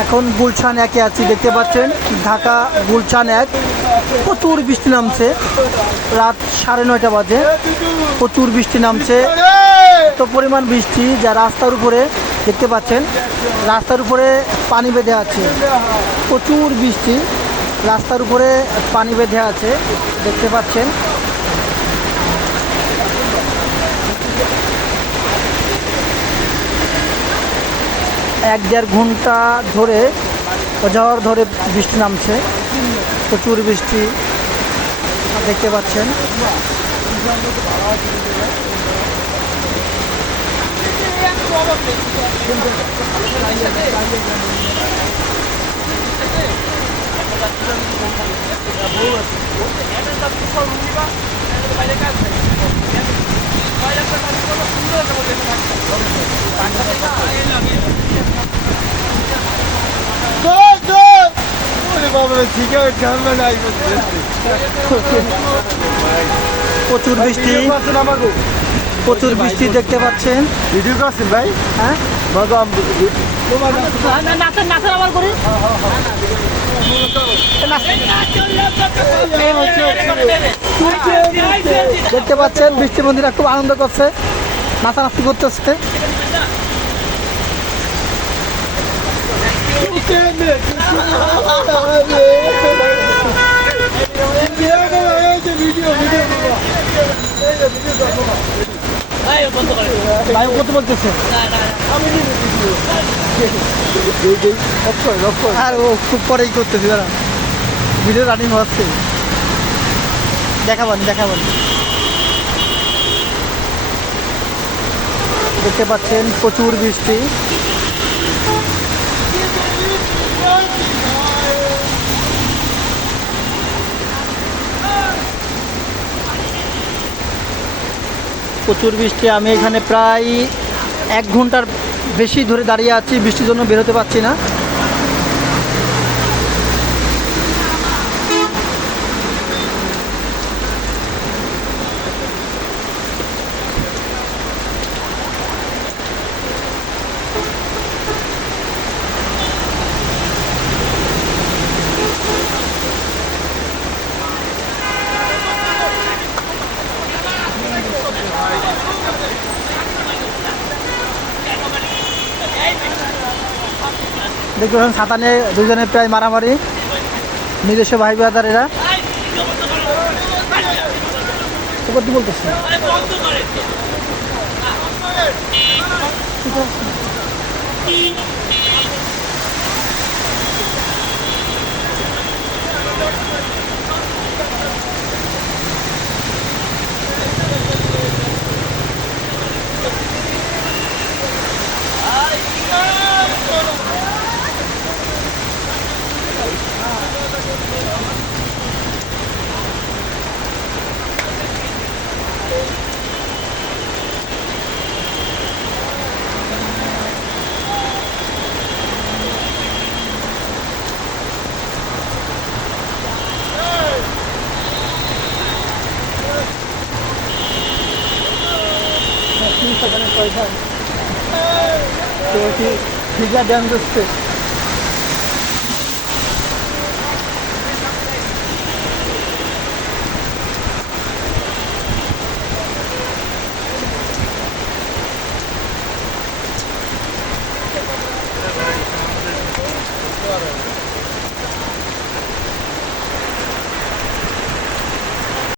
এখন গুলশান একে আছি, দেখতে পাচ্ছেন ঢাকা গুলশান এক। প্রচুর বৃষ্টি নামছে, রাত 9:30 বাজে। প্রচুর বৃষ্টি নামছে, এত পরিমাণ বৃষ্টি যা রাস্তার উপরে দেখতে পাচ্ছেন, রাস্তার উপরে পানি বেঁধে আছে। প্রচুর বৃষ্টি, রাস্তার উপরে পানি বেঁধে আছে দেখতে পাচ্ছেন। এক দেড় ঘন্টা ধরে ঝড় ধরে বৃষ্টি নামছে, প্রচুর বৃষ্টি দেখতে পাচ্ছেন। প্রচুর বৃষ্টি, প্রচুর বৃষ্টি দেখতে পাচ্ছেন। ভিডিও করছেন ভাই? হ্যাঁ, দেখতে পাচ্ছেন বৃষ্টি বন্ধুরা খুব আনন্দ করছে, নাচানাচি করতেছে। ভাই কত বলতেছে আর ও খুব পরেই করতেছি, দাঁড়া ভিডিও রানিং হচ্ছে, দেখাবেন দেখতে পাচ্ছেন প্রচুর বৃষ্টি। প্রচুর বৃষ্টি, আমি এখানে প্রায় 1 ঘন্টার বেশি ধরে দাঁড়িয়ে আছি, বৃষ্টির জন্য বেরোতে পারছি না। দেখুন ছাতা নিয়ে দুজনে প্রায় মারামারি, নিজস্ব ভাই ব্রাদার এরা। কি বলতেছে? ঠিক আছে, ড্যান্স হচ্ছে।